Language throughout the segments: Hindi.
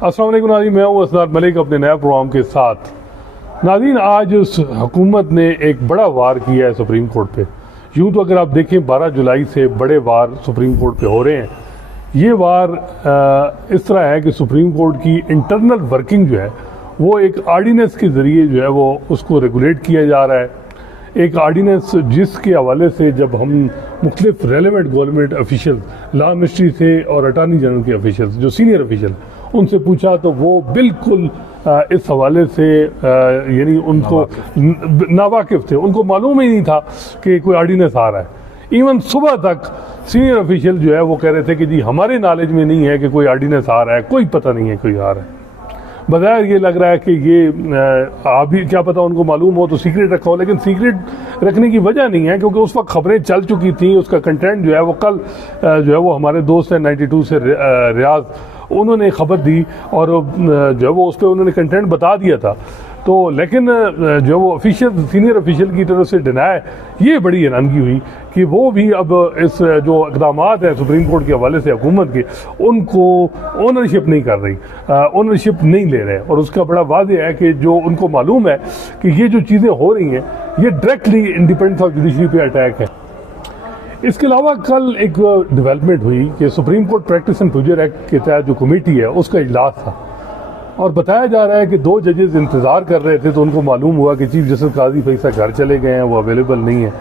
अस्सलाम वालेकुम नाज़रीन, मैं हूँ असनाद मलिक अपने नए प्रोग्राम के साथ। नाज़रीन, आज हुकूमत ने एक बड़ा वार किया है सुप्रीम कोर्ट पे। यूँ तो अगर आप देखें 12 जुलाई से बड़े वार सुप्रीम कोर्ट पे हो रहे हैं। ये वार इस तरह है कि सुप्रीम कोर्ट की इंटरनल वर्किंग जो है वो एक आर्डीनेंस के ज़रिए जो है वो उसको रेगुलेट किया जा रहा है। एक आर्डीनेंस जिसके हवाले से जब हम मुख्तलिफ relevant government official, law ministry से और अटार्नी जनरल के ऑफिशियल जो सीनियर ऑफिशियल, उनसे पूछा तो वो बिल्कुल इस हवाले से यानी उनको नावाकिफ थे। उनको मालूम ही नहीं था कि कोई आर्डीनेंस आ रहा है। इवन सुबह तक सीनियर ऑफिशियल जो है वो कह रहे थे कि जी हमारे नॉलेज में नहीं है कि कोई आर्डीनेंस आ रहा है, कोई पता नहीं है कोई आ रहा है। बज़ाहिर ये लग रहा है कि ये अभी क्या पता उनको मालूम हो तो सीक्रेट रखा हो, लेकिन सीक्रेट रखने की वजह नहीं है क्योंकि उस वक्त खबरें चल चुकी थी। उसका कंटेंट जो है वो कल जो है वो हमारे दोस्त हैं 92 से रियाज, उन्होंने खबर दी और जो है वो उस पर उन्होंने कंटेंट बता दिया था। तो लेकिन जो वो ऑफिशियल सीनियर ऑफिशियल की तरफ से डिनाई, ये बड़ी हैरानगी हुई कि वो भी अब इस जो इक़दाम हैं सुप्रीम कोर्ट के हवाले से हुकूमत के, उनको ओनरशिप नहीं कर रही, ओनरशिप नहीं ले रहे। और उसका बड़ा वाज़ेह है कि जो उनको मालूम है कि ये जो चीज़ें हो रही हैं ये डायरेक्टली इंडिपेंडेंस ऑफ जुडिशरी पे अटैक है। इसके अलावा कल एक डेवलपमेंट हुई कि supreme court practice and procedure act के तहत जो कमेटी है उसका इजलास था और बताया जा रहा है कि 2 जजेस इंतज़ार कर रहे थे तो उनको मालूम हुआ कि चीफ जस्टिस काजी फैसला घर चले गए हैं, वो अवेलेबल नहीं है।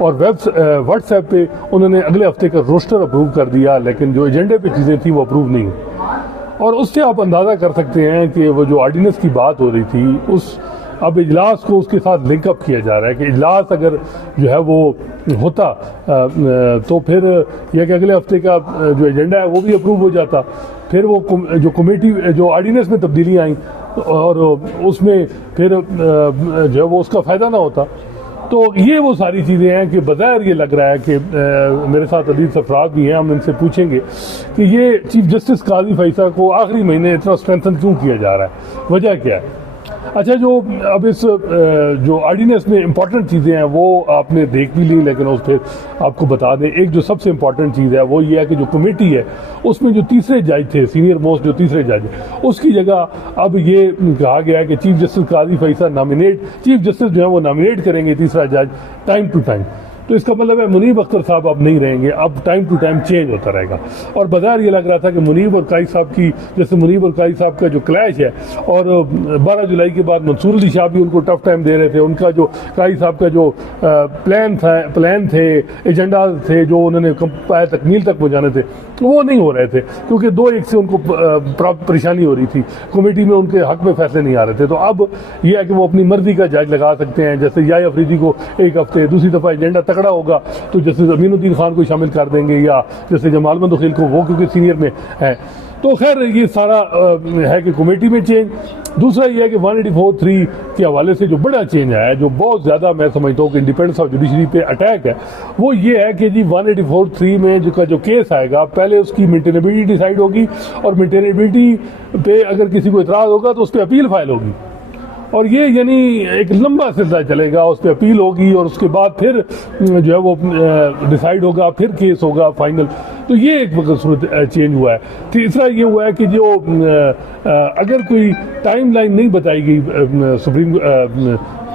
और व्हाट्सएप पे उन्होंने अगले हफ्ते का रोस्टर अप्रूव कर दिया, लेकिन जो एजेंडे पे चीज़ें थी वो अप्रूव नहीं हुई। और उससे आप अंदाज़ा कर सकते हैं कि वो जो आर्डीनेंस की बात हो रही थी उस अब इजलास को उसके साथ लिंकअप किया जा रहा है कि इजलास अगर जो है वो होता तो फिर यह कि अगले हफ्ते का जो एजेंडा है वो भी अप्रूव हो जाता। फिर वो जो कमेटी जो आर्डीनेंस में तब्दीलियाँ आई और उसमें फिर जो है वो उसका फ़ायदा ना होता। तो ये वो सारी चीज़ें हैं कि बज़ाहिर ये लग रहा है कि मेरे साथ अदील अफराद भी हैं, हम इनसे पूछेंगे कि ये चीफ जस्टिस काजी फैसला को आखिरी महीने इतना स्ट्रेंथन क्यों किया जा रहा है, वजह क्या है। अच्छा, जो अब इस जो आर्डीनेंस में इंपॉर्टेंट चीज़ें हैं वो आपने देख भी ली, लेकिन उस पर आपको बता दें एक जो सबसे इंपॉर्टेंट चीज़ है वो ये है कि जो कमेटी है उसमें जो तीसरे जज थे, सीनियर मोस्ट जो तीसरे जज, उसकी जगह अब ये कहा गया है कि चीफ जस्टिस काजी फैसला चीफ जस्टिस जो है वो नॉमिनेट करेंगे तीसरा जज टाइम टू टाइम। तो इसका मतलब है मुनीब अख्तर साहब अब नहीं रहेंगे, अब टाइम टू टाइम चेंज होता रहेगा। और बाजार ये लग रहा था कि मुनीब और काई साहब की, जैसे मुनीब और काई साहब का जो क्लैश है और 12 जुलाई के बाद मंसूर अली शाह भी उनको टफ टाइम दे रहे थे। उनका जो काई साहब का जो प्लान थे, एजेंडा थे जो उन्होंने तकमील तक पहुँचाने थे, वो नहीं हो रहे थे क्योंकि 2-1 से उनको परेशानी हो रही थी, कमेटी में उनके हक में फैसले नहीं आ रहे थे। तो अब यह है कि वो अपनी मर्जी का जज लगा सकते हैं। जैसे याय अफरीदी को एक हफ्ते, दूसरी दफ़ा एजेंडा तगड़ा होगा तो जैसे अमीनुद्दीन खान को शामिल कर देंगे, या जैसे जमाल मंदखिल को, वो क्योंकि सीनियर में है। तो खैर ये सारा है कि कमेटी में चेंज। दूसरा ये है कि 184(3) के हवाले से जो बड़ा चेंज आया है, जो बहुत ज़्यादा मैं समझता हूँ कि इंडिपेंडेंस ऑफ जुडिशरी पे अटैक है, वो ये है कि जी 184(3) में जो केस आएगा पहले उसकी मेंटेनेबिलिटी डिसाइड होगी और मेंटेनेबिलिटी पे अगर किसी को इतराज़ होगा तो उस पर अपील फाइल होगी और ये यानी एक लंबा सिलसिला चलेगा। उस पर अपील होगी और उसके बाद फिर जो है वो डिसाइड होगा, फिर केस होगा फाइनल। तो ये एक सूरत चेंज हुआ है। तीसरा ये हुआ है कि जो अगर कोई टाइम लाइन नहीं बताई गई सुप्रीम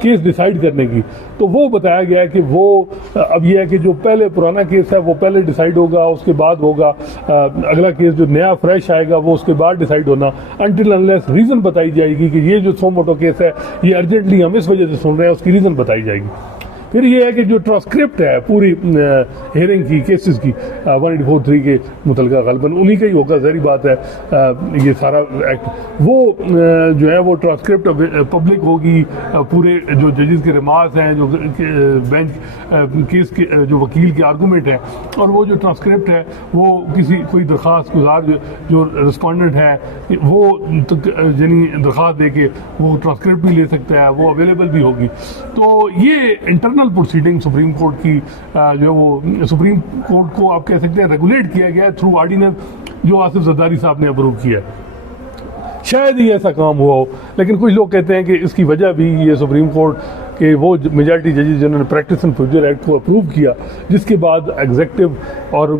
केस डिसाइड करने की, तो वो बताया गया है कि वो अब ये है कि जो पहले पुराना केस है वो पहले डिसाइड होगा, उसके बाद होगा अगला केस जो नया फ्रेश आएगा वो उसके बाद डिसाइड होना, अनटिल अनलेस रीज़न बताई जाएगी कि ये जो सो मोटो केस है ये अर्जेंटली हम इस वजह से सुन रहे हैं, उसकी रीज़न बताई जाएगी। फिर ये है कि जो ट्रांसक्रिप्ट है पूरी हेयरिंग की, केसेस की 184(3) के मुतलका गलबन उन्हीं का ही होगा, ज़ाहिर बात है। ये सारा एक्ट वो जो है वो ट्रांसक्रिप्ट पब्लिक होगी, पूरे जो जजेस के रिमार्क्स हैं, जो बेंच केस के जो वकील के आर्गूमेंट है, और वो जो ट्रांसक्रिप्ट है वो कोई दरख्वास्त गुजार जो रिस्पॉन्डेंट है वो यानी दरख्वास्त दे के वो ट्रांसक्रिप्ट भी ले सकता है, वो अवेलेबल भी होगी। तो ये इंटरनल प्रोसीडिंग सुप्रीम कोर्ट की जो वो सुप्रीम कोर्ट को आप कह सकते हैं रेगुलेट किया गया है थ्रू आर्डीनेंस जो आसिफ जरदारी साहब ने अप्रूव किया है। शायद ही ऐसा काम हुआ हो, लेकिन कुछ लोग कहते हैं कि इसकी वजह भी ये सुप्रीम कोर्ट कि वो मेजॉरिटी जजेस जिन्होंने प्रैक्टिस एंड प्रोसीजर एक्ट को अप्रूव किया, जिसके बाद एग्जेक्टिव और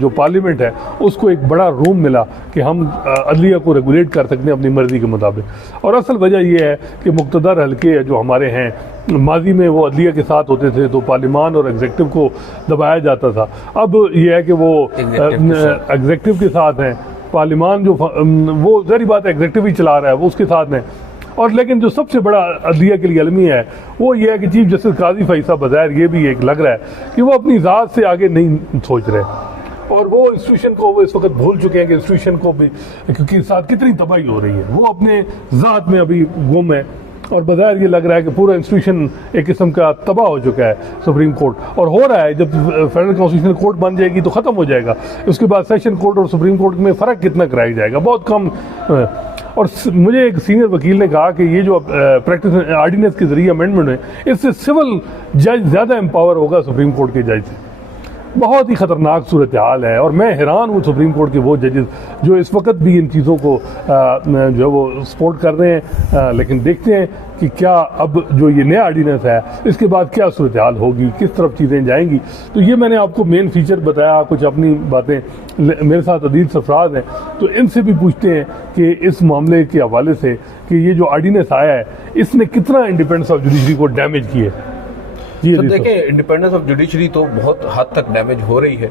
जो पार्लियामेंट है उसको एक बड़ा रूम मिला कि हम अदलिया को रेगुलेट कर सकते हैं अपनी मर्ज़ी के मुताबिक। और असल वजह यह है कि मुक़्तदर हल्के जो हमारे हैं, माजी में वो अदलिया के साथ होते थे तो पार्लियामान और एग्जेक्टिव को दबाया जाता था। अब यह है कि वो एग्जेक्टिव के साथ हैं, पार्लियामान जो वो ज़ाहिर बात है एग्जेक्टिव ही चला रहा है, वो उसके साथ हैं। और लेकिन जो सबसे बड़ा अदलिया के लिए अलमिया है वो ये है कि चीफ जस्टिस काजी फैसल बज़ाहिर ये भी एक लग रहा है कि वो अपनी ज़ात से आगे नहीं सोच रहे, और वो इंस्टीट्यूशन को वो इस वक्त भूल चुके हैं कि इंस्टीट्यूशन को भी क्योंकि साथ कितनी तबाही हो रही है, वो अपने ज़ात में अभी गुम है। और बज़ाहिर ये लग रहा है कि पूरा इंस्टीट्यूशन एक किस्म का तबाह हो चुका है सुप्रीम कोर्ट, और हो रहा है। जब फेडरल कॉन्स्टिट्यूशनल कोर्ट बन जाएगी तो ख़त्म हो जाएगा, उसके बाद सेशन कोर्ट और सुप्रीम कोर्ट में फ़र्क कितना कराया जाएगा, बहुत कम। और मुझे एक सीनियर वकील ने कहा कि ये जो प्रैक्टिस ऑर्डिनेंस के जरिए अमेंडमेंट है, इससे सिविल जज ज़्यादा एम्पावर होगा सुप्रीम कोर्ट के जज से। बहुत ही ख़तरनाक सूरत हाल है, और मैं हैरान हूँ सुप्रीम कोर्ट के वो जजेस जो इस वक्त भी इन चीज़ों को जो है वो सपोर्ट कर रहे हैं। लेकिन देखते हैं कि क्या अब जो ये नया ऑर्डिनेंस है इसके बाद क्या सूरत हाल होगी, किस तरफ चीज़ें जाएंगी। तो ये मैंने आपको मेन फीचर बताया, कुछ अपनी बातें। मेरे साथ अदील सरफराज हैं, तो इनसे भी पूछते हैं कि इस मामले के हवाले से कि ये जो ऑर्डिनेंस आया है इसने कितना इंडिपेंडेंस ऑफ जुडिशरी को डैमेज किया है। तो देखिए, इंडिपेंडेंस ऑफ जुडिशरी तो बहुत हद तक डैमेज हो रही है।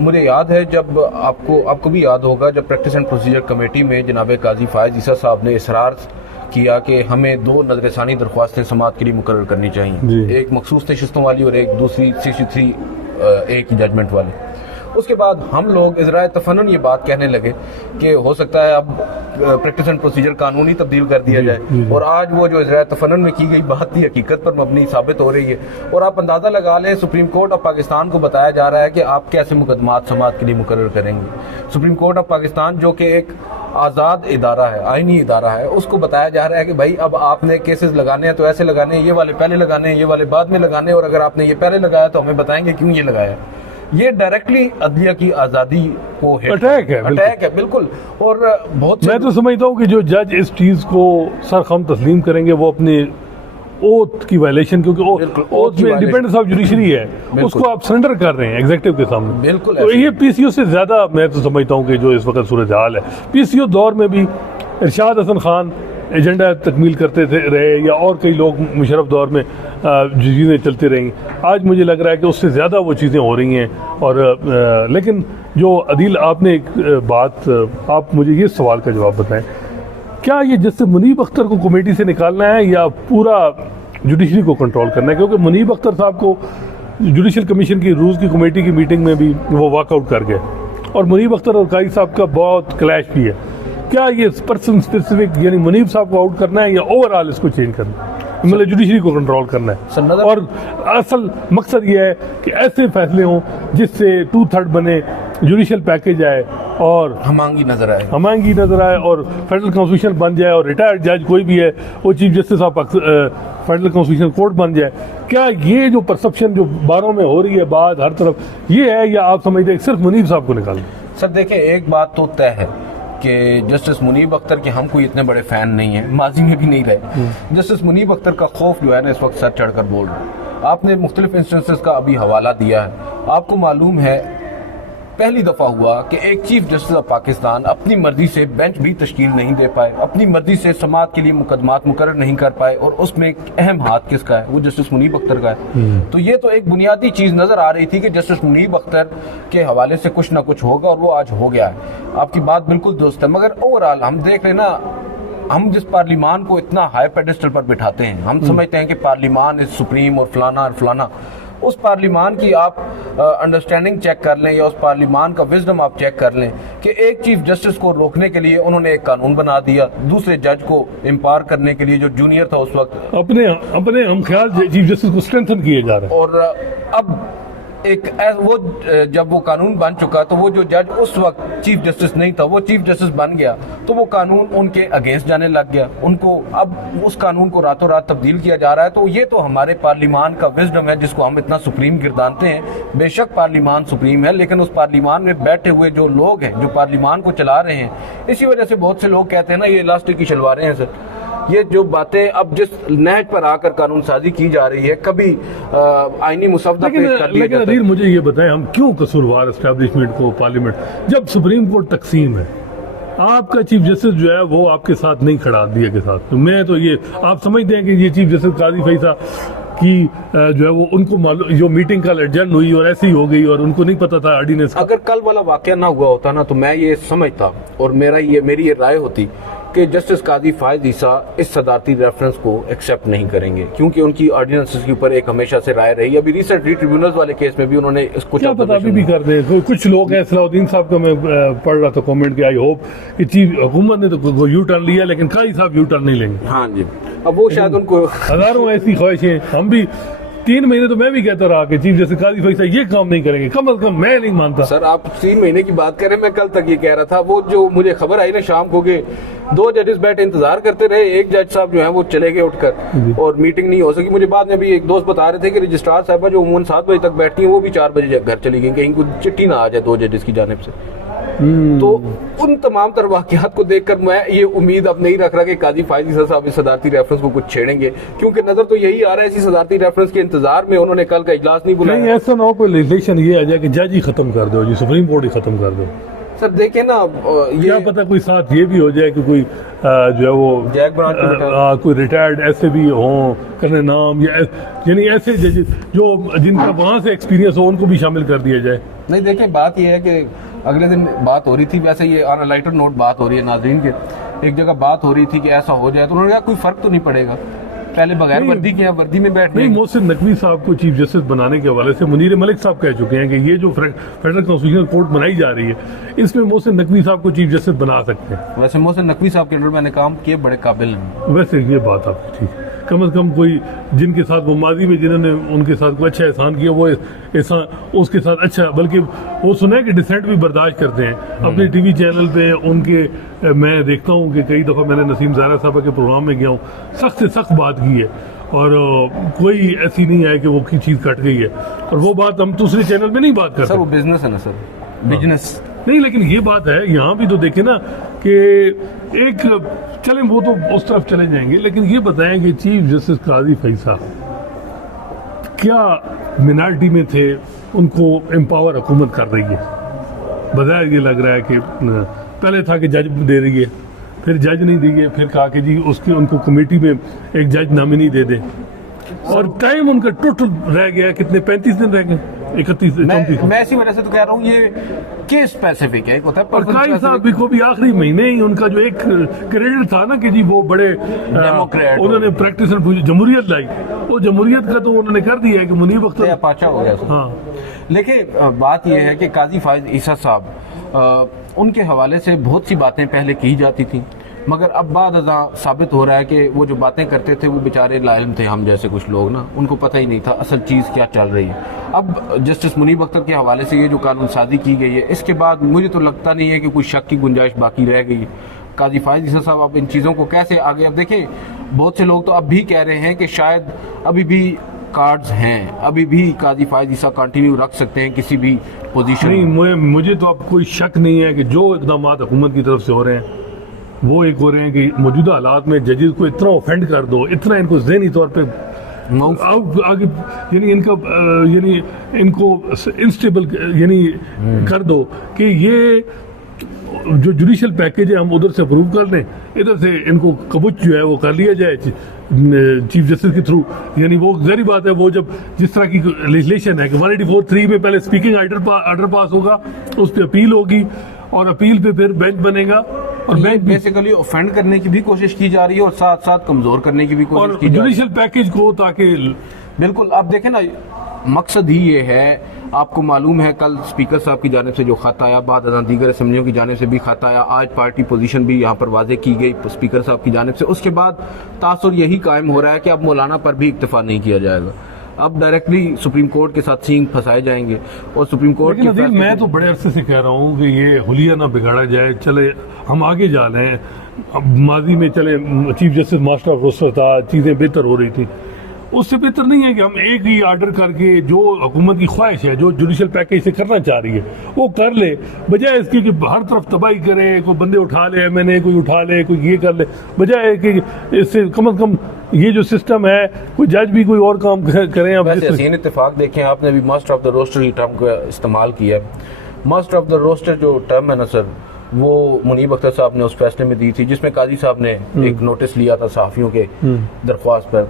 मुझे याद है, जब आपको भी याद होगा, जब प्रैक्टिस एंड प्रोसीजर कमेटी में जनाब काजी फायज ईसा साहब ने इसरार किया कि हमें 2 नजरसानी दरख्वास्तें समाअत के लिए मुकर्रर करनी चाहिए, एक मखसूस नशिस्तों वाली और एक दूसरी 63A की जजमेंट वाली। उसके बाद हम लोग इज़राए तफन्नुन ये बात कहने लगे कि हो सकता है अब प्रैक्टिस एंड प्रोसीजर कानूनी तब्दील कर दिया जाए, और आज वो जो इज़राए तफन्नुन में की गई बात थी हकीकत पर मबनी साबित हो रही है। और आप अंदाज़ा लगा लें, सुप्रीम कोर्ट ऑफ पाकिस्तान को बताया जा रहा है कि आप कैसे मुकदमात समाअत के लिए मुकर्रर करेंगे। सुप्रीम कोर्ट ऑफ पाकिस्तान जो कि एक आज़ाद इदारा है, आइनी इदारा है, उसको बताया जा रहा है कि भाई अब आपने केसेस लगाने हैं तो ऐसे लगाने हैं, ये वाले पहले लगाने हैं, ये वाले बाद में लगाने हैं, और अगर आपने ये पहले लगाया तो हमें बताएंगे क्यों ये लगाया। ये डायरेक्टली अदलिया की आज़ादी को अटैक है बिल्कुल। और बहुत मैं तो समझता हूँ कि जो जज इस चीज़ को सरखम तस्लीम करेंगे वो अपने ओथ की वायलेशन, क्योंकि ओथ में इंडिपेंडेंस ऑफ जुडिशरी है, उसको आप सरेंडर कर रहे हैं एग्जीक्यूटिव के सामने। बिल्कुल, तो ये पीसीओ से ज़्यादा मैं तो समझता हूँ कि जो इस वक्त सूरत हाल है, पीसीओ दौर में भी इरशाद हसन खान एजेंडा तकमील करते रहे, या और कई लोग मुशर्रफ दौर में चीज़ें चलती रहीं। आज मुझे लग रहा है कि उससे ज़्यादा वो चीज़ें हो रही हैं। और लेकिन जो अदील आपने एक बात, आप मुझे ये सवाल का जवाब बताएं, क्या ये जस्टिस मुनीब अख्तर को कमेटी से निकालना है या पूरा जुडिशरी को कंट्रोल करना है? क्योंकि मुनीब अख्तर साहब को जुडिशल कमीशन की रूल्स की कमेटी की मीटिंग में भी वो वॉकआउट कर गए, और मुनीब अख्तर और काई साहब का बहुत क्लैश भी है। क्या ये पर्सन स्पेसिफिक यानी मुनीब साहब को आउट करना है या ओवरऑल इसको चेंज करना है, मतलब जुडिशरी को कंट्रोल करना है? और असल मकसद ये है कि ऐसे फैसले हों जिससे 2/3 बने, जुडिशल पैकेज आए और हमांगी नजर आए और फेडरल कॉन्स्टिट्यूशन बन जाए, और रिटायर्ड जज कोई भी है वो chief justice of federal constitution court बन जाए। क्या ये जो परसेप्शन जो बारों में हो रही है बात हर तरफ, ये है या आप समझते हैं सिर्फ मुनीब साहब को निकालना? सर देखिए, एक बात तो तय है कि जस्टिस मुनीब अख्तर के हम कोई इतने बड़े फ़ैन नहीं हैं, माजी में भी नहीं रहे। जस्टिस मुनीब अख्तर का खौफ जो है ना इस वक्त सर चढ़कर बोल रहा है। आपने मुख्तलिफ इंस्टेंसेस का अभी हवाला दिया है। आपको मालूम है पहली दफ़ा हुआ कि एक चीफ जस्टिस ऑफ पाकिस्तान अपनी मर्जी से बेंच भी तश्कील नहीं दे पाए, अपनी मर्जी से समाअत के लिए मुकदमात मुकर्रर नहीं कर पाए, और उसमें एक अहम हाथ किसका है? वो जस्टिस मुनीब अख्तर का है। तो ये तो एक बुनियादी चीज़ नज़र आ रही थी कि जस्टिस मुनीब अख्तर के हवाले से कुछ ना कुछ होगा, और वो आज हो गया है। आपकी बात बिल्कुल दुरुस्त है, मगर ओवरऑल हम देख रहे ना, हम जिस पार्लिमान को इतना हाई पेडेस्टल पर बिठाते हैं, हम समझते हैं कि पार्लिमान इज सुप्रीम और फलाना, उस पार्लिमान की आप अंडरस्टैंडिंग चेक कर लें या उस पार्लिमान का विजडम आप चेक कर लें कि एक चीफ जस्टिस को रोकने के लिए उन्होंने एक कानून बना दिया, दूसरे जज को एम्पावर करने के लिए जो जूनियर था उस वक्त, अपने हम ख्याल चीफ जस्टिस को स्ट्रेंथन किए जा रहे हैं। और अब वो जब वो कानून बन चुका तो वो जो जज उस वक्त चीफ जस्टिस नहीं था वो चीफ जस्टिस बन गया, तो वो कानून उनके अगेंस्ट जाने लग गया। उनको अब उस कानून को रातों रात तब्दील किया जा रहा है। तो ये तो हमारे पार्लिमान का विजडम है जिसको हम इतना सुप्रीम गिरदानते हैं। बेशक पार्लिमान सुप्रीम है, लेकिन उस पार्लिमान में बैठे हुए जो लोग हैं जो पार्लिमान को चला रहे हैं, इसी वजह से बहुत से लोग कहते हैं ना ये इलास्टिक की शलवारें हैं सर, ये जो बातें अब जिस नहज पर आकर कानून साजी की जा रही है, कभी आईनी मुसवदा पेश कर दिया लेकिन जाता है। अदील मुझे ये बताएं, हम क्यों कसूरवार एस्टेब्लिशमेंट को पार्लियामेंट, जब सुप्रीम कोर्ट तकसीम है, आपका चीफ जस्टिस जो है वो आपके साथ नहीं खड़ा दिया के साथ, तो मैं तो ये आप समझते हैं कि ये चीफ जस्टिस काजी फैसा की जो है वो उनको मालूम, जो मीटिंग कल एडजर्न हुई और ऐसी हो गई और उनको नहीं पता था ऑर्डिनेंस का। अगर कल वाला वाकया ना हुआ होता ना, तो मैं ये समझता और मेरी ये राय होती कि जस्टिस काजी फायज ईसा इस सदारती रेफरेंस को एक्सेप्ट नहीं करेंगे, क्योंकि उनकी ऑर्डिनेंसेस के ऊपर एक हमेशा से राय रही। अभी रिसेंटली ट्रिब्यूनल्स वाले केस में भी उन्होंने कुछ क्या पता अभी भी कर दे। कुछ लोग हैं, सलाउद्दीन साहब का मैं पढ़ रहा था कमेंट कि आई होप कि चीफ हुकूमत ने तो यू टर्न लिया, लेकिन काजी साहब यू टर्न नहीं लेंगे। हाँ जी, अब वो शायद उनको हजारों ऐसी ख्वाहिशें, हम भी 3 महीने तो मैं भी कहता रहा कि चीफ जस्टिस काजी फैसा ये काम नहीं करेंगे, कम अज कम मैं नहीं मानता। सर आप 3 महीने की बात करें, मैं कल तक ये कह रहा था। वो जो मुझे खबर आई ना शाम को कि 2 जजेस बैठे इंतजार करते रहे, एक जज साहब जो है वो चले गए उठकर और मीटिंग नहीं हो सकी। मुझे बाद में भी एक दोस्त बता रहे थे कि रजिस्ट्रार साहबा जो उमूमन 7 बजे तक बैठती हैं वो भी 4 बजे घर चली गई, कहीं को चिट्ठी ना आ जाए 2 जजेस की जानिब से। तो उन तमाम तर वाक़यात को देखकर मैं ये उम्मीद अब नहीं रख रहा कि काजी फायज ईसा साहब इस सदारती रेफरेंस को कुछ छेड़ेंगे, क्योंकि नजर तो यही आ रहा है इसी सदारती रेफरेंस के इंतजार में उन्होंने कल का इजलास नहीं बुलाया। नहीं ऐसा ना हो कोई लेजिस्लेशन ये आ जाए कि जज ही खत्म कर दो जी, सुप्रीम कोर्ट ही खत्म कर दो। सर देखें ना, ये क्या पता कोई साथ ये भी हो जाए कि कोई जो है वो जैक ब्रांच कोई रिटायर्ड ऐसे भी हों करने नाम, या यानी ऐसे जज जो जिनका वहां से एक्सपीरियंस हो उनको भी शामिल कर दिया जाए। नहीं देखें, बात यह है कि अगले दिन बात हो रही थी, वैसे ये ऑन लाइटर नोट बात हो रही है नाज़रीन के, एक जगह बात हो रही थी कि ऐसा हो जाए, तो उन्होंने कहा कोई फर्क तो नहीं पड़ेगा, पहले बगैर वर्दी के वर्दी में बैठ नहीं। मोहसिन नकवी साहब को चीफ जस्टिस बनाने के हवाले से मुनीर मलिक साहब कह चुके हैं कि ये जो फेडरल कॉन्स्टिट्यूशनल कोर्ट बनाई जा रही है इसमें मोहसिन नकवी साहब को चीफ जस्टिस बना सकते हैं। वैसे मोहसिन नकवी साहब के अंडर मैंने काम किए, बड़े काबिल हैं। वैसे ये बात आपकी ठीक है, कम से कम कोई जिनके साथ वो माजी में जिन्होंने उनके साथ कोई अच्छा एहसान किया वो एहसान उसके साथ अच्छा, बल्कि वो सुना है कि डिसेंट भी बर्दाश्त करते हैं अपने टीवी चैनल पे उनके। मैं देखता हूँ कि कई दफ़ा मैंने नसीम ज़ारा साहब के प्रोग्राम में गया हूँ, सख्त से सख्त बात की है और कोई ऐसी नहीं है कि वो की चीज़ कट गई है, और वो बात हम दूसरे चैनल में नहीं बात करते। सर वो बिजनेस है ना सर, बिजनेस नहीं, लेकिन ये बात है यहाँ भी तो देखे ना कि एक चलें वो तो उस तरफ चले जाएंगे, लेकिन ये बताएं कि चीफ जस्टिस काजी फैसा क्या मिनारिटी में थे, उनको एम्पावर हुकूमत कर रही है। बजाय ये लग रहा है कि पहले था कि जज दे रही है, फिर जज नहीं दी है, फिर कहा कि जी उसकी उनको कमेटी में एक जज नामिनी दे दे, और टाइम उनका टोटल रह गया कितने 35 दिन रह गए, 31 34। मैं इसी वजह से तो कह रहा हूँ ये केस स्पेसिफिक है, होता है और काजी साहब को भी आखिरी महीने ही उनका जो एक क्रेडिट था ना कि जी वो बड़े उन्होंने प्रैक्टिस जमहूरियत लाई, वो जमहूरियत का तो उन्होंने कर दिया है कि मुनीब अख्तर पाचा हो गया। हाँ, लेकिन बात यह है कि काजी फायज ईसा साहब उनके हवाले से बहुत सी बातें पहले की जाती थी, मगर अब बाद अज़ा साबित हो रहा है कि वो जो बातें करते थे वो बेचारे लाइम थे, हम जैसे कुछ लोग ना, उनको पता ही नहीं था असल चीज़ क्या चल रही है। अब जस्टिस मुनीब अख्तर के हवाले से ये जो कानून साजी की गई है, इसके बाद मुझे तो लगता नहीं है कि कोई शक की गुंजाइश बाकी रह गई है। काजी फायज ईसा साहब अब इन चीज़ों को कैसे आगे, अब देखें बहुत से लोग तो अब भी कह रहे हैं कि शायद अभी भी कार्ड्स हैं, अभी भी काजी फायज ईसा कंटिन्यू रख सकते हैं किसी भी पोजीशन नहीं। मुझे तो अब कोई शक नहीं है कि जो इकदाम हुकूमत की तरफ से हो रहे हैं वो एक हो रहे हैं कि मौजूदा हालात में जजेस को इतना ऑफेंड कर दो, इतना इनको ज़हनी तौर पे आगे यानी इनका यानी इनको इंस्टेबल यानी कर दो कि ये जो जुडिशल पैकेज है हम उधर से अप्रूव कर लें, इधर से इनको कबूच जो है वो कर लिया जाए चीफ जस्टिस के थ्रू। यानी वो ज़ाहिर बात है, वो जब जिस तरह की लेजिस्लेशन है कि 184(3) में पहले स्पीकिंग आर्डर पास होगा, उस पर अपील होगी और अपील पे फिर बेंच बनेगा, और बेंच बेसिकली ऑफेंड करने की भी कोशिश की जा रही है और साथ साथ कमजोर करने की भी कोशिश की जा रही है जुडिशल पैकेज को, ताकि बिल्कुल आप देखें ना, मकसद ही ये है। आपको मालूम है कल स्पीकर साहब की जानिब से जो खत आया, बाद दीगर असेंबलियों की जानिब से भी खत आया, आज पार्टी पोजीशन भी यहाँ पर वाजे की गई स्पीकर साहब की जानिब से। उसके बाद तासुर यही कायम हो रहा है कि अब मौलाना पर भी इक्तफा नहीं किया जाएगा, अब डायरेक्टली सुप्रीम कोर्ट के साथ सींग फंसाए जाएंगे और सुप्रीम कोर्ट के मैं तो बड़े अरसे से कह रहा हूँ कि ये हुलिया ना बिगाड़ा जाए, चले हम आगे जा रहे हैं। अब माजी में चले chief justice master of roster था, चीज़ें बेहतर हो रही थी, उससे बेहतर नहीं है कि हम एक ही ऑर्डर करके जो हुकूमत की ख्वाहिश है, जो जुडिशल पैकेज से करना चाह रही है वो कर ले, बजाय इसकी कि हर तरफ तबाही करे, कोई बंदे उठा ले, मैंने कोई उठा ले, कोई ये कर ले, बजाय कि इससे कम से कम ये जो सिस्टम है कोई जज भी कोई और काम करें। अब वैसे हसीन इत्तेफाक देखें, आपने भी मास्टर ऑफ द रोस्टर की टर्म को इस्तेमाल किया है। मास्टर ऑफ द रोस्टर जो टर्म है ना सर, वो मुनीब अख्तर साहब ने उस फैसले में दी थी जिसमें काजी साहब ने एक नोटिस लिया था सहाफ़ियों के दरख्वास्त पर।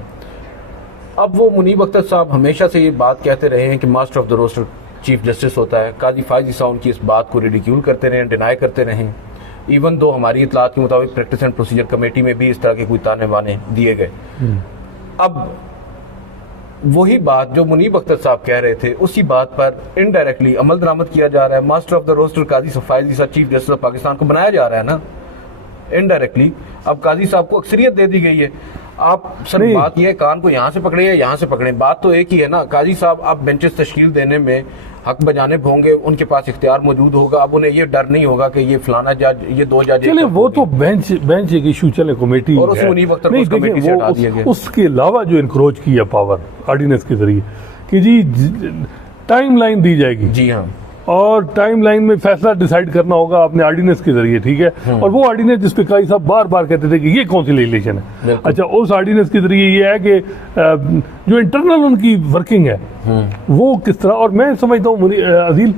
अब वो मुनीब अख्तर साहब हमेशा से ये बात कहते रहे हैं कि master of the roster chief justice होता है। काजी फायज ईसा उनकी इस बात को रिडिक्यूल करते रहे, डिनाई करते रहे। इवन दो हमारी इतलात के मुताबिक प्रैक्टिस एंड प्रोसीजर कमेटी में भी इस तरह के कोई ताने बाने दिए गए। अब वही बात जो मुनीब अख्तर साहब कह रहे थे, उसी बात पर इनडायरेक्टली अमल दरामद किया जा रहा है। Master of the roster Qazi Faez Isa chief justice of Pakistan को बनाया जा रहा है ना इनडायरेक्टली। अब काजी साहब को अक्सरियत दे दी गई है। आप सर बात यह है कान को यहाँ से पकड़े या यहाँ से पकड़े, बात तो एक ही है ना। काजी साहब आप बेंचेस तश्कील देने में हक बजानिब होंगे, उनके पास इख्तियार मौजूद होगा। अब उन्हें ये डर नहीं होगा कि ये फलाना जज, ये दो जज, चले वो तो बेंच एक इशू चले, कमेटी और उस मुनीब अख्तर को उस कमेटी से हटा दिया गया। उसके अलावा जो इनक्रोच किया पावर ऑर्डिनेंस के जरिए कि जी टाइमलाइन दी जाएगी, जी हाँ, और टाइमलाइन में फैसला डिसाइड करना होगा अपने ऑर्डिनेंस के जरिए, ठीक है। और वो ऑर्डिनेंस जिस पे काजी साहब बार बार कहते थे कि ये कौन सी लेजिस्लेशन है, अच्छा उस ऑर्डिनेंस के जरिए ये है कि जो इंटरनल उनकी वर्किंग है वो किस तरह। और मैं समझता हूँ अजील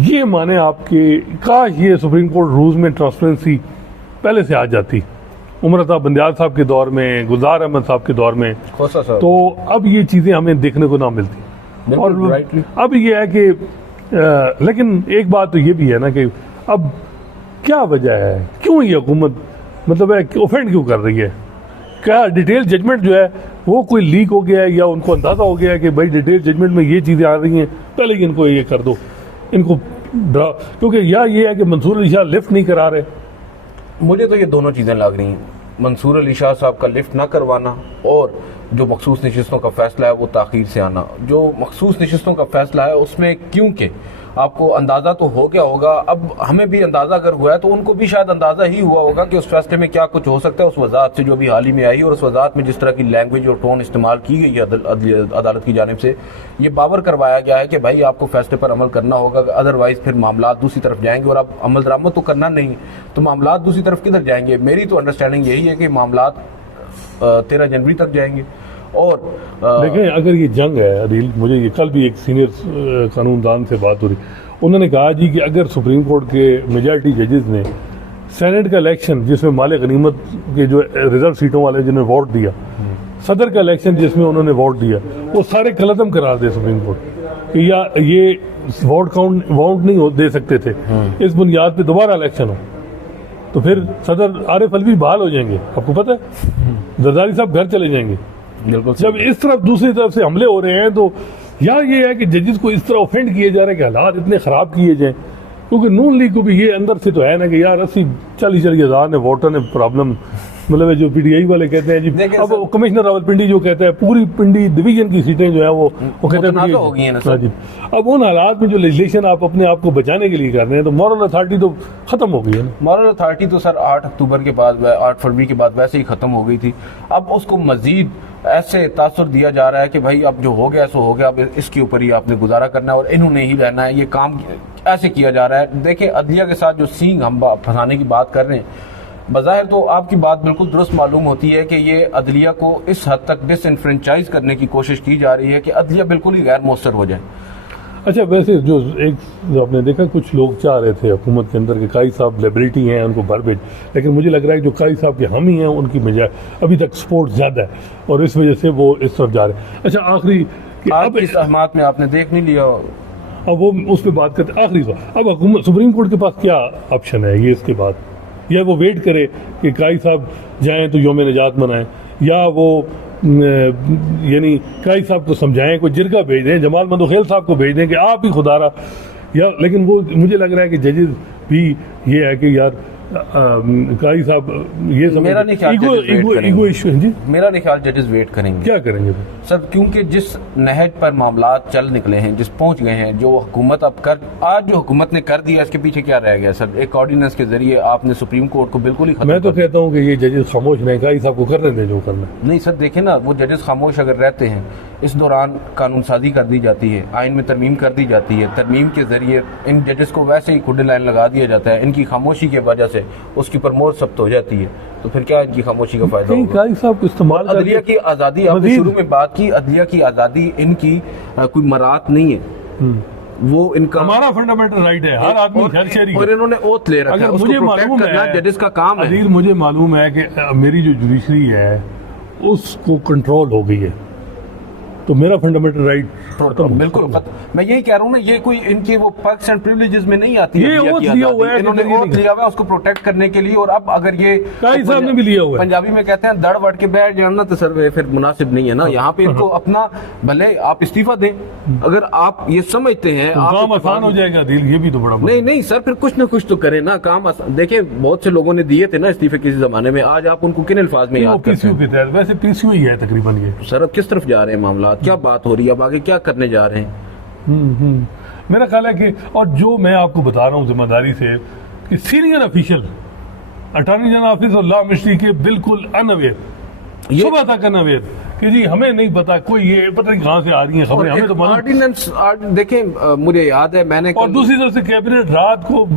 ये माने आपके, काश ये सुप्रीम कोर्ट रूल्स में ट्रांसपेरेंसी पहले से आ जाती, उमर अता बंदियाल साहब के दौर में, गुलजार अहमद साहब के दौर में, तो अब ये चीज़ें हमें देखने को ना मिलती। और अब ये है कि लेकिन एक बात तो ये भी है ना कि अब क्या वजह है, क्यों ये हुकूमत मतलब है ऑफेंड क्यों कर रही है? क्या डिटेल जजमेंट जो है वो कोई लीक हो गया है या उनको अंदाजा हो गया है कि भाई डिटेल जजमेंट में ये चीज़ें आ रही हैं, पहले ही इनको ये कर दो, इनको ड्रा, क्योंकि या ये है कि मंसूर अली शाह लिफ्ट नहीं करा रहे। मुझे तो ये दोनों चीज़ें लग रही हैं, मंसूर अली शाह साहब का लिफ्ट ना करवाना और जो मखसूस नशिस्तों का फैसला है वो ताख़ीर से आना। जो मखसूस नशिस्तों का फैसला है उसमें क्योंकि आपको अंदाज़ा तो हो गया होगा, अब हमें भी अंदाज़ा अगर हुआ है तो उनको भी शायद अंदाज़ा ही हुआ होगा कि उस फैसले में क्या कुछ हो सकता है, उस वजाहत से जो भी हाल ही में आई और उस वजाहत में जिस तरह की लैंग्वेज और टोन इस्तेमाल की गई है अदालत की जानिब से, ये बावर करवाया गया है कि भाई आपको फैसले पर अमल करना होगा, अदरवाइज फिर मामला दूसरी तरफ जाएंगे और आप अमल दरामद तो करना नहीं, तो मामला दूसरी तरफ किधर जाएंगे? मेरी तो अंडरस्टैंडिंग यही है कि मामला 13 जनवरी तक जाएंगे। और देखें अगर ये जंग है अदील, मुझे ये कल भी एक सीनियर कानूनदान से बात हो रही, उन्होंने कहा जी कि अगर सुप्रीम कोर्ट के मेजॉरिटी जजेस ने सेनेट का इलेक्शन जिसमें माले गनीमत के जो रिजर्व सीटों वाले जिन्होंने वोट दिया, सदर का इलेक्शन जिसमें उन्होंने वोट दिया, वो सारे कलअदम करार दे सुप्रीम कोर्ट कि या ये वोट नहीं दे सकते थे, इस बुनियाद पे दोबारा इलेक्शन हो तो फिर सदर आरिफ अलवी बहाल हो जाएंगे। आपको पता है जरदारी साहब घर चले जाएंगे। जब इस तरफ दूसरी तरफ से हमले हो रहे हैं तो या ये है कि जजेस को इस तरह ऑफेंड किए जा रहे हैं कि हालात इतने ख़राब किए जाएं, क्योंकि नून लीग को भी ये अंदर से तो है ना कि यार 80-40 हज़ार ने वोटर ने प्रॉब्लम, मतलब जो पीटीआई वाले कहते हैं जी, अब कमिश्नर रावलपिंडी जो कहता है पूरी पिंडी डिवीजन की सीटें जो है वो कहते हैं जी। अब उन हालात में जो लेजिस्लेशन आप अपने आप को बचाने के लिए कर रहे हैं तो मॉरल अथॉरिटी तो खत्म हो गई है ना। मॉरल अथॉरिटी तो सर 8 अक्टूबर के बाद, 8 फरवरी के बाद वैसे ही खत्म हो गई थी। अब उसको मजीद ऐसे तासुर दिया जा रहा है कि भाई अब जो हो गया सो हो गया, अब इसके ऊपर ही आपने गुजारा करना है और इन्होंने ही रहना है, ये काम ऐसे किया जा रहा है। देखिए अदलिया के साथ जो सींग हम फंसाने की बात कर रहे हैं, बज़ाहिर तो आपकी बात बिल्कुल दुरुस्त मालूम होती है कि ये अदलिया को इस हद तक डिसइनफ्रेंचाइज करने की कोशिश की जा रही है कि अदलिया बिल्कुल ही गैर मौसर हो जाए। अच्छा वैसे जो आपने देखा कुछ लोग चाह रहे थे हुकूमत के अंदर के काई साहब लाइबिलिटी हैं उनको भर भेज, लेकिन मुझे लग रहा है कि जो काई साहब के हम ही हैं उनकी वजह अभी तक सपोर्ट ज़्यादा है और इस वजह से वो इस तरफ जा रहे हैं। अच्छा आखिरी अब इस अहमात में आपने देख नहीं लिया, अब वो उस पर बात करते आखिरी अब हुकूमत सुप्रीम कोर्ट के पास क्या ऑप्शन है ये इसके बाद, या वो वेट करे कि काई साहब जाएँ तो योम निजात मनाएं, या वो यानी काई साहब को समझाएं, कोई जिरगा भेज दें, जमाल मंदोखेल साहब को भेज दें कि आप ही खुदारा, या लेकिन वो मुझे लग रहा है कि जजेस भी ये है कि यार काजी साहब ये मेरा नहीं ख्याल ईगो judges wait ईगो करेंगे। ईगो इशू है जी, मेरा नहीं ख्याल जजेस वेट करेंगे। क्या करेंगे? सर क्योंकि जिस नहज पर मामला चल निकले हैं, जिस पहुंच गए हैं, जो हुकूमत अब कर आज जो हुकूमत ने कर दिया, इसके पीछे क्या रह गया सर? एक ऑर्डिनेंस के जरिए आपने सुप्रीम कोर्ट को बिल्कुल ही खत्म मैं तो कर दिया। कहता हूँ कि ये जजेस खामोश रहें, काजी साहब को करने दें जो करना है। नहीं सर देखें ना, वो जजेस खामोश अगर रहते हैं, इस दौरान कानून साजी कर दी जाती है, आइन में तरमीम कर दी जाती है, तरमीम के जरिए इन जजेस को वैसे ही खुद लाइन लगा दिया जाता है, इनकी खामोशी की वजह से उसके ऊपर मोहर सख्त हो जाती है, तो फिर क्या इनकी खामोशी का फायदा नहीं, होगा? काजी साहब को इस्तेमाल अदलिया की आज़ादी, आपने मज़ीद- शुरू में बात की, अदलिया की आज़ादी इनकी कोई मरात नहीं है, वो इनका हमारा फंडामेंटल राइट है, हर आदमी हर शहरी और का। इन्होंने ओथ ले रखा है, अगर उसको मुझे प्रोटेक्ट मालूम करना है जजेस का काम है। अजीज, मुझे मालूम है कि मेरी जो जुडिशरी है उसको कंट्रोल हो गई है, तो मेरा फंडामेंटल राइट बिल्कुल मैं यही कह रहा हूँ ना, ये कोई इनके वो पर्क्स एंड प्रिविलेजेस में नहीं आती ये अदलिया ओथ की लिया आज़ादी। हुआ है, इन्होंने ये ओथ नहीं। लिया हुआ है उसको प्रोटेक्ट करने के लिए, और अब अगर ये काजी साहब ने भी लिया हुआ है। पंजाबी में कहते हैं दड़ वट के बैठ जाना, तो सर ये फिर मुनासिब नहीं है ना। यहाँ पे इनको अपना, भले आप इस्तीफा दें, अगर आप ये समझते हैं आप काम आसान हो जाएगा दिल, ये भी तो बड़ा नहीं नहीं सर, फिर कुछ ना कुछ तो करें ना, काम देखिए बहुत से लोगों ने दिए थे ना इस्तीफे किसी जमाने में, आज आप उनको किन अल्फाज में याद करते पीसीयू हैं? के तहत, वैसे पीसीयू ही है तकरीबन ये। सर अब किस तरफ जा रहे हैं मामला, क्या बात हो रही है, अब आगे क्या करने जा रहे हैं? मेरा ख्याल है कि, और जो मैं आपको बता रहा हूँ जिम्मेदारी से, कि senior official attorney general office और लॉ मिनिस्ट्री के बिल्कुल अनअवेयर, सुबह तक अनअवेयर कि जी हमें नहीं पता, कोई ये पता नहीं कहाँ से आ रही है खबरें, हमें तो मालूम। ऑर्डिनेंस देखें, मुझे याद है मैंने और दूसरी तरफ से कैबिनेट रात को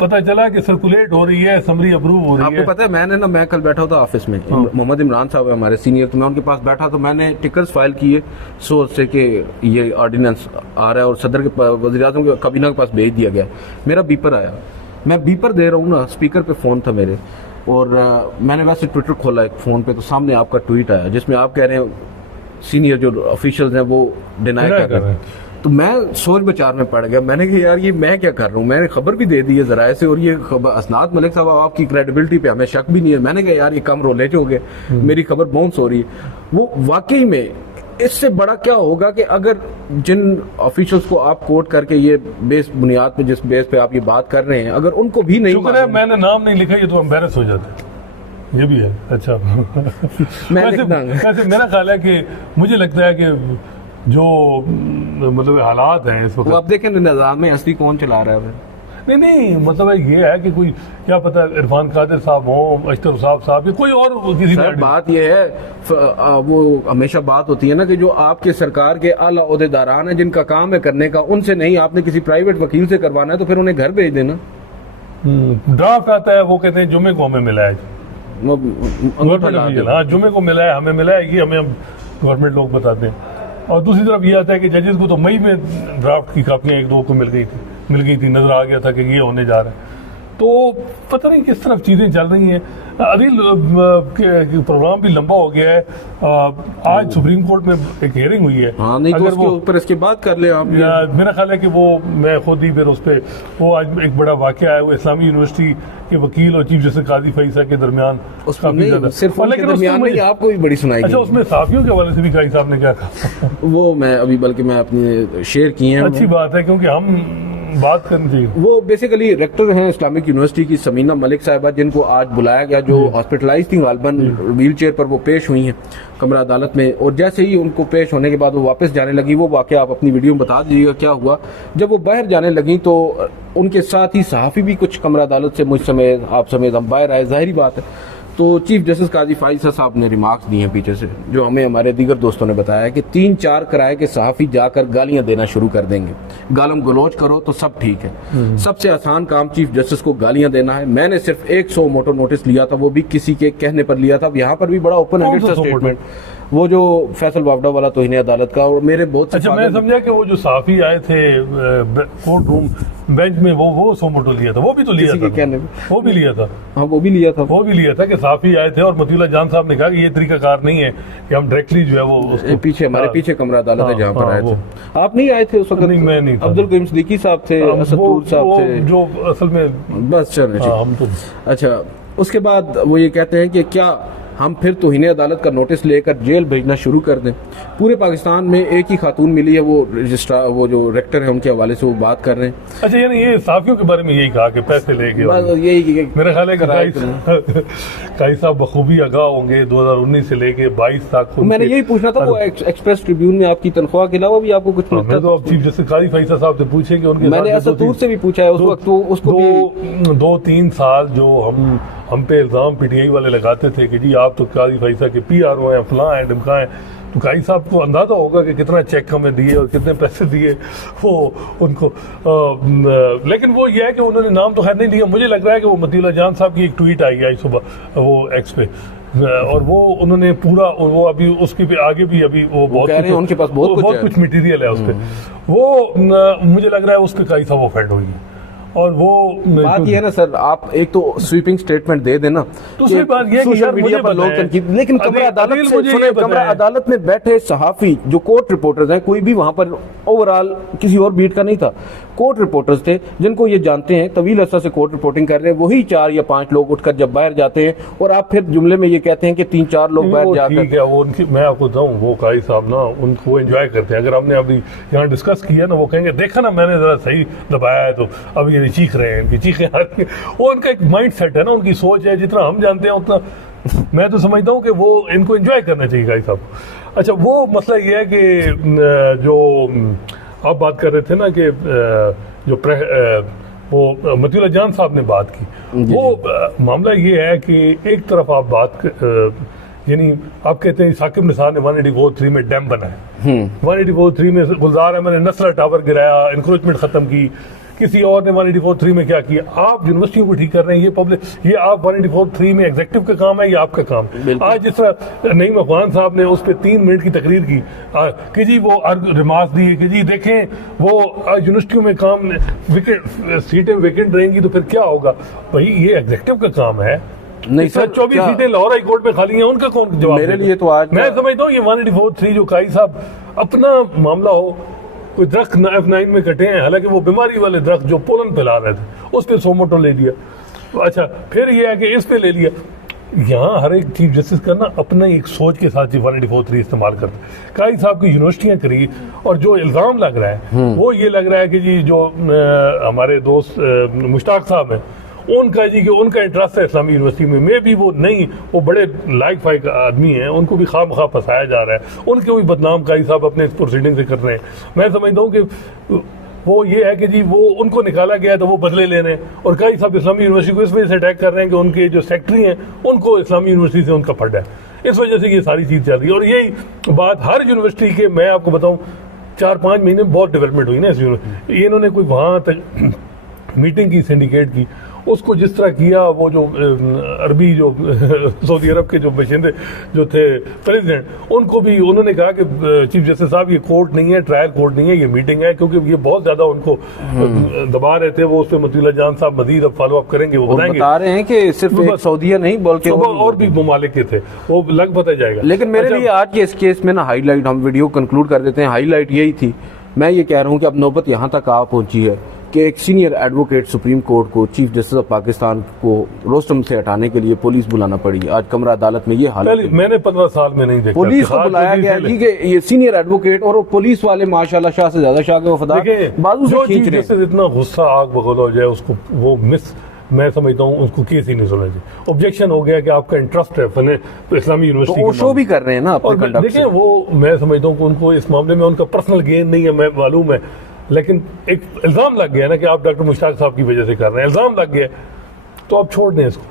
पता चला कि सर्कुलेट हो रही है, समरी अप्रूव हो रही आपको है। पता है मैं कल बैठा था ऑफिस में, मोहम्मद इमरान साहब है हमारे सीनियर, तो मैं उनके पास बैठा, तो मैंने टिकट्स फाइल किए सोच से कि ये ऑर्डिनेंस आ रहा है और सदर के वज़ीर आज़म के काबीना के पास भेज दिया गया। मेरा बीपर आया, मैं बीपर दे रहा हूँ ना, स्पीकर पे फ़ोन था मेरे, और मैंने वैसे ट्विटर खोला एक फ़ोन पे, तो सामने आपका ट्वीट आया जिसमें आप कह रहे हैं सीनियर जो ऑफिशियल्स हैं वो डिनाई कर रहे हैं। तो मैं सोच विचार में पड़ गया, मैंने कहा यार ये मैं क्या कर रहा हूँ, मैंने खबर भी दे दी है जराए से, और ये असनाद मलिक साहब आपकी क्रेडिबिलिटी पे हमें शक भी नहीं है। मैंने कहा यार ये कम रोलेज हो गए, मेरी खबर बाउंस हो रही है। वो वाकई में इससे बड़ा क्या होगा कि अगर जिन ऑफिशियल्स को आप कोट करके ये बेस बुनियाद पे, जिस बेस पे आप ये बात कर रहे हैं, अगर उनको भी नहीं शुक्र है मैंने नाम नहीं लिखा, ये तो एम्बेरस हो जाते, ये भी है। अच्छा वैसे मेरा ख्याल है कि मुझे लगता है कि जो मतलब हालात हैं इस वो वक्त, आप देखें निज़ाम में असली कौन चला रहा है? नहीं मतलब ये है कि कोई क्या पता इरफान कादिर साहब हो, अख्तर साहब या कोई और किसी सर बात यह है, वो हमेशा बात होती है ना कि जो आपके सरकार के आला ओहदेदारान हैं जिनका काम है करने का, उनसे नहीं आपने किसी प्राइवेट वकील से करवाना है, तो फिर उन्हें घर भेज देना। ड्राफ्ट आता है, वो कहते हैं जुमे को हमें मिला है, हाँ जुमे को मिला है, हमें मिला है, ये हमें गवर्नमेंट लोग बताते हैं। और दूसरी तरफ ये आता है कि जजेस को तो मई में ड्राफ्ट की कापियां एक दो को मिल गई थी, नजर आ गया था कि ये होने जा रहा है। तो पता नहीं किस तरफ चीज़ें चल रही हैं। अदिल प्रोग्राम भी लंबा हो गया है, आज सुप्रीम कोर्ट में एक हियरिंग हुई है। हाँ नहीं तो उसके ऊपर इसके बाद कर ले आप। मेरा ख्याल है कि वो मैं खुद ही फिर उस पर वो आज एक बड़ा वाक़या आया, वो इस्लामी यूनिवर्सिटी के वकील और चीफ जस्टिस काजी फैसला के दरमियान काफी ज्यादा, सिर्फ उनके दरमियान नहीं, आपको भी बड़ी सुनाई। अच्छा उसमें साफियों के हवाले से भी काजी साहब ने क्या कहा? वो मैं अभी बल्कि मैं अपने शेयर किए हैं। अच्छी बात है क्योंकि हम बात करनी चाहिए। वो बेसिकली रेक्टर हैं इस्लामिक यूनिवर्सिटी की समीना मलिक साहिबा, जिनको आज बुलाया गया, जो हॉस्पिटलाइज थी गालबन व्हील चेयर पर, वो पेश हुई हैं कमरा अदालत में। और जैसे ही उनको पेश होने के बाद वो वापस जाने लगी, वो वाकया आप अपनी वीडियो में बता दीजिएगा क्या हुआ। जब वो बाहर जाने लगी तो उनके साथ ही सहाफ़ी भी कुछ कमरा अदालत से मुझ समेत आप समेत हम बाहर आए, जाहिर बात है। तो चीफ जस्टिस काजी फाइज़ साहब ने रिमार्क्स दिए हैं पीछे से, जो हमें हमारे दीगर दोस्तों ने बताया कि 3-4 किराए के सहाफ़ी जाकर गालियां देना शुरू कर देंगे। गालम गलोच करो तो सब ठीक है, सबसे आसान काम चीफ जस्टिस को गालियां देना है। मैंने सिर्फ 100 मोटर नोटिस लिया था, वो भी किसी के कहने पर लिया था। यहाँ पर भी बड़ा ओपन एंडेड था स्टेटमेंट, वो जो फैसल वावडा वाला तौहीन अदालत का। और मेरे बहुत अच्छा मैं समझा कि वो जो सहाफ़ी आए थे कोर्ट रूम बेंच में, वो 100 मोटर लिया था, वो भी तो लिया था, कहने वो भी लिया था, हाँ वो भी लिया था, वो भी लिया था कि सहाफ़ी आए थे और मतीउल्लाह जान साहब ने कहा कि ये तरीकाकार नहीं है कि हम डायरेक्टली जो है वो पीछे हमारे पीछे कमरा अदालत है जहाँ पर आए थे। आप नहीं आए थे उस वक्त? नहीं मैं नहीं था। अब्दुल करीम सिद्दीकी साहब थे, असदुर साहब थे, जो असल में बस चल हम तो। अच्छा उसके बाद वो ये कहते हैं कि क्या हम फिर तौहीन अदालत का नोटिस लेकर जेल भेजना शुरू कर दें। पूरे पाकिस्तान में एक ही खातून मिली है, वो रजिस्ट्रार, वो जो रेक्टर है, उनके हवाले से वो बात कर रहे हैं। अच्छा, यानी ये साफियों के बारे में यही कहा कि पैसे लेके, यही मेरा ख्याल है कि काई साहब बखूबी आगाह होंगे 2019 से लेके 22 तक। मैंने यही पूछना था, वो एक्सप्रेस ट्रिब्यून में आपकी तनख्वाह के अलावा भी आपको कुछ मिलता? मैं तो अब चीफ जस्टिस काजी फैसल साहब से पूछे कि उनके, मैंने असदूर से भी पूछा है उस वक्त, तो उसको 2-3 साल जो हम पे इल्जाम पीटीआई वाले लगाते थे कि जी आप तो काजी फैसल के पीआरओ हैं, फलां हैं, ढिमका हैं, तो काजी साहब को अंदाजा होगा कि कितना चेक हमें दिए और कितने पैसे दिए वो उनको। लेकिन वो ये है कि उन्होंने नाम तो खैर नहीं लिया। मुझे लग रहा है कि वो मतीउल्लाह जान साहब की एक ट्वीट आई सुबह वो एक्स पे, और वो उन्होंने पूरा, वो अभी उसके भी आगे भी अभी वो बहुत कुछ, उनके पास बहुत कुछ मटेरियल है उस पर। वो मुझे लग रहा है उस पर काजी साहब ऑफेंड होगी। और वो बात ये है ना सर, आप एक तो स्वीपिंग स्टेटमेंट दे देना, दूसरी बात ये कि यार मीडिया पर लोग तनकीद, लेकिन कमरा अदालत से सुने, कमरा अदालत में बैठे सहाफी जो कोर्ट रिपोर्टर्स हैं, कोई भी वहां पर ओवरऑल किसी और बीट का नहीं था, कोर्ट रिपोर्टर्स थे जिनको ये जानते हैं, तवील अरसा से कोर्ट रिपोर्टिंग कर रहे हैं, वही 4 या 5 लोग उठकर जब बाहर जाते हैं और आप फिर जुमले में ये कहते हैं कि 3-4 लोग बाहर जाकर, ठीक है, वो उनकी, मैं आपको बताऊं, वो काजी साहब ना उनको एंजॉय करते हैं। अगर हमने अभी यहाँ डिस्कस किया ना, वो कहेंगे देखा ना मैंने जरा सही दबाया है तो अब ये चीख रहे हैं, इनकी चीखें आ रही हैं। वो उनका एक माइंड सेट है ना, उनकी सोच है, जितना हम जानते हैं उतना मैं तो समझता हूँ कि वो इनको एंजॉय करना चाहिए काजी साहब। अच्छा, वो मसला ये है कि जो आप बात कर रहे थे ना कि जो वो मतीउल्लाह जान साहब ने बात की, वो मामला ये है कि एक तरफ आप बात यानी आप कहते हैं साकिब निसार ने 184(3) में डैम बनाया, 184(3) में गुलजार अहमद ने नस्ला टावर गिराया, इंक्रोचमेंट खत्म की, किसी और ने 184(3) में क्या किया। आप यूनिवर्सिटियों को ठीक कर रहे हैं, ये पब्लिक, ये आप 184(3) में एग्जीक्यूटिव का काम है या आपका काम? आज जिस तरह नईम अफगान साहब ने उस पर 3 मिनट की तकरीर की कि जी वो रिमार्क दिए कि जी देखें वो यूनिवर्सिटियों में काम सीटें वेकेंट रहेंगी तो फिर क्या होगा। भाई ये एग्जीक्यूटिव का काम है। नहीं सर, 24 सीटें लाहौर हाई कोर्ट में खाली हैं, उनका कौन जवाब? मेरे लिए तो आज मैं समझता हूँ ये 184(3) जो काजी साहब अपना मामला हो, कोई दरख्त F9 में कटे हैं, हालांकि वो बीमारी वाले दरख्त जो पोलन फैला रहे थे उस पर सोमोटो ले लिया। अच्छा, फिर ये है कि इस पे ले लिया। यहाँ हर एक चीफ जस्टिस का ना अपना एक सोच के साथ 184(3) इस्तेमाल करते। काजी साहब की यूनिवर्सिटियाँ करी और जो इल्ज़ाम लग रहा है वो ये लग रहा है कि जी जो हमारे दोस्त मुश्ताक साहब हैं उनका जी कि उनका इंटरेस्ट है इस्लामी यूनिवर्सिटी में भी वो नहीं, वो बड़े लाइक फाइक आदमी हैं, उनको भी खामखा फंसाया जा रहा है, उनके भी बदनाम काजी साहब अपने प्रोसीडिंग से कर रहे हैं। मैं समझता हूँ कि वो ये है कि जी वो उनको निकाला गया तो वो बदले ले रहे हैं, और काजी साहब इस्लामी यूनिवर्सिटी को इस वजह से अटैक कर रहे हैं कि उनके जो सेक्रेटरी हैं उनको इस्लामी यूनिवर्सिटी से उनका फंड है, इस वजह से ये सारी चीज़ चल रही है। और यही बात हर यूनिवर्सिटी के, मैं आपको बताऊँ 4-5 महीने में बहुत डेवलपमेंट हुई ना इस यूनिवर्सिटी। ये इन्होंने कोई वहाँ तक मीटिंग की, सिंडिकेट की, उसको जिस तरह किया, वो जो अरबी जो सऊदी अरब के जो बशिंदे जो थे प्रेसिडेंट, उनको भी उन्होंने कहा कि चीफ जस्टिस साहब ये कोर्ट नहीं है, ट्रायल कोर्ट नहीं है, ये मीटिंग है, क्योंकि ये बहुत ज्यादा उनको दबा रहे थे। वो उस पर मतीउल्लाह जान साहब मजीद अब फॉलो अप करेंगे, वो बताएंगे, बता रहे हैं कि सिर्फ सऊदीया नहीं बल्कि और भी ममालिक के थे, वो लग पता जाएगा। लेकिन मेरे लिए आज के इस केस में ना हाईलाइट, हम वीडियो कंक्लूड कर देते हैं, हाईलाइट यही थी। मैं ये कह रहा हूँ कि अब नौबत यहाँ तक आ पहुंची है कि एक सीनियर एडवोकेट सुप्रीम कोर्ट को, चीफ जस्टिस ऑफ पाकिस्तान को रोस्टम से हटाने के लिए पुलिस बुलाना पड़ी। आज कमरा अदालत में ये हालत, मैंने 15 साल में नहीं देखा पुलिस को बुलाया गया जी कि ये सीनियर एडवोकेट, और पुलिस वाले माशाल्लाह शाह से ज्यादा शाह के वफादार बाजू से खींच रहे हैं। इतना गुस्सा आग बगौला हो जाए उसको, वो मिस, मैं समझता हूँ उसको केस ही नहीं सुना चाहिए। ऑब्जेक्शन हो गया कि आपका इंटरेस्ट है फने तो इस्लामी यूनिवर्सिटी, तो वो शो भी कर रहे हैं ना अपने कंडक्ट। देखिए वो, मैं समझता हूँ कि उनको इस मामले में उनका पर्सनल गेन नहीं है, मैं मालूम है, लेकिन एक इल्जाम लग गया ना कि आप डॉक्टर मुश्ताक साहब की वजह से कर रहे हैं, इल्जाम लग गया, तो आप छोड़ दें इसको,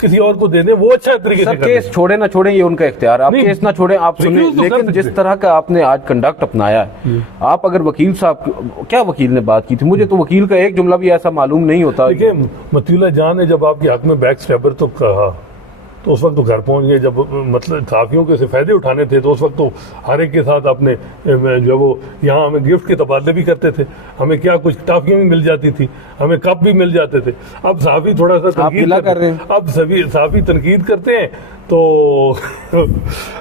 किसी और को दे दें, वो अच्छा तरीके से केस छोड़े ना छोड़े ये उनका इख्तियार, आप केस ना छोड़े, आप सुने। लेकिन जिस तरह का आपने आज कंडक्ट अपनाया है, आप अगर वकील साहब, क्या वकील ने बात की थी, मुझे तो वकील का एक जुमला भी ऐसा मालूम नहीं होता। देखिए मतीउल्लाह जान ने जब आपके हक में बैक स्टैबर तो कहा, तो उस वक्त तो घर पहुंच गए, जब मतलब काफियों के से फायदे उठाने थे तो उस वक्त तो हर एक के साथ आपने जो वो यहाँ हमें गिफ्ट के तबादले भी करते थे, हमें क्या कुछ टाफियाँ भी मिल जाती थी, हमें कप भी मिल जाते थे। अब साफी थोड़ा सा तनकीद कर रहे हैं, अब सभी साफी तनकीद करते हैं तो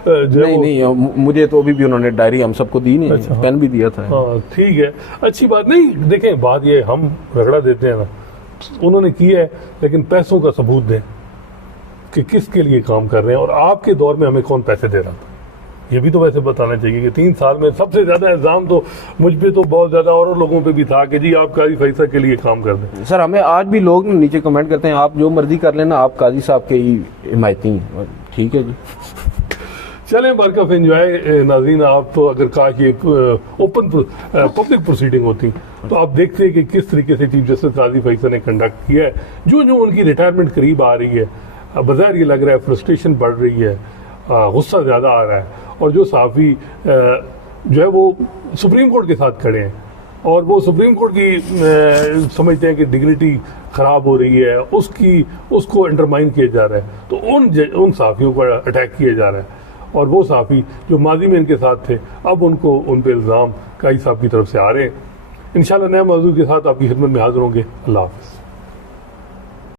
नहीं, मुझे तो अभी भी उन्होंने डायरी हम सबको दी नहीं, अच्छा, पेन भी दिया था। हाँ ठीक है, अच्छी बात नहीं। देखें बात ये, हम रगड़ा देते हैं ना, उन्होंने किया है, लेकिन पैसों का सबूत दें। कि किसके लिए काम कर रहे हैं और आपके दौर में हमें कौन पैसे दे रहा था। ये भी तो वैसे बताना चाहिए कि 3 साल में सबसे ज़्यादा इल्ज़ाम तो मुझ पे तो बहुत ज़्यादा और लोगों पे भी था कि जी आप काजी फैसल के लिए काम कर दें। सर हमें आज भी लोग नीचे कमेंट करते हैं आप जो मर्जी कर लेना, आप काजी साहब के ही हिमायती हैं। ठीक है जी, चलें बरकफ एंजॉय नाज़रीन। आप तो अगर काश ये ओपन पब्लिक प्रोसीडिंग होती तो आप देखते हैं कि किस तरीके से चीफ जस्टिस काजी फैसल ने कंडक्ट किया है। जो जो उनकी रिटायरमेंट करीब आ रही है, बाज़ाहिर ये लग रहा है फ्रस्ट्रेशन बढ़ रही है, गुस्सा ज़्यादा आ रहा है और जो सहाफ़ी जो है वो सुप्रीम कोर्ट के साथ खड़े हैं और वो सुप्रीम कोर्ट की समझते हैं कि डिग्निटी ख़राब हो रही है, उसको अंडरमाइन किया जा रहा है, तो उन सहाफ़ियों पर अटैक किया जा रहा है। और वो सहाफ़ी जो माजी में इनके साथ थे अब उन पर इल्ज़ाम काजी साहब की तरफ से आ रहे हैं। इंशाल्लाह नए मौजू के साथ आपकी खिदमत में हाज़िर होंगे। अल्लाह हाफ़िज़।